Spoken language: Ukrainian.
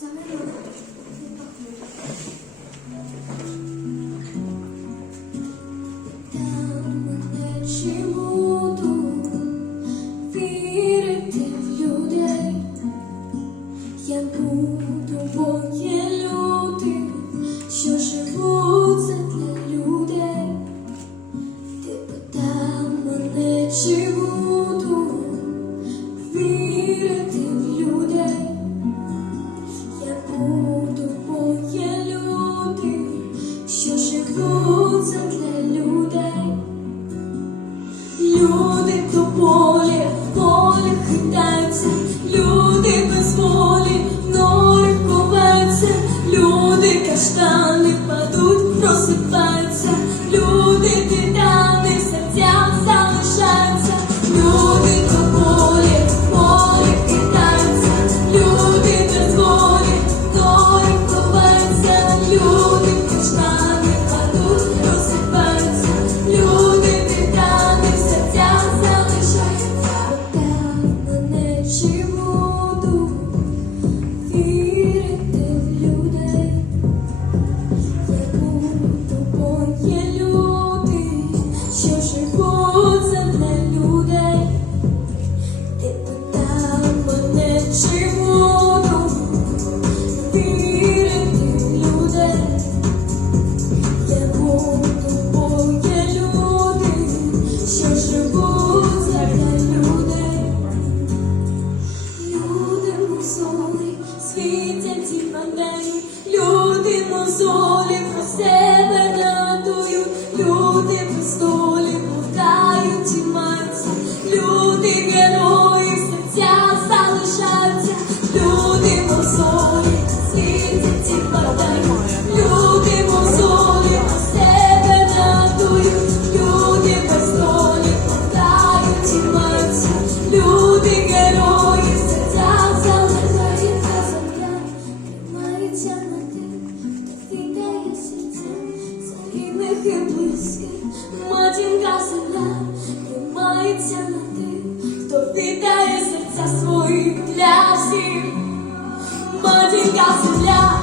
За мною не пахнуть. Вірити в людей. Я буду, бо люди, що живуть для людей. Ти питав мене чому. Живуть задля людей. Люди до полі, полі хитаються, люди без волі, в норах люди каштани падуть, просипаються, люди титани в залишаються, люди до полі, полі хитаються, люди без волі, в норах люди мозолі про себе загиблих близьке, матінка земля, тримається на тих, хто віддає серця своїх для всіх. Матінка земля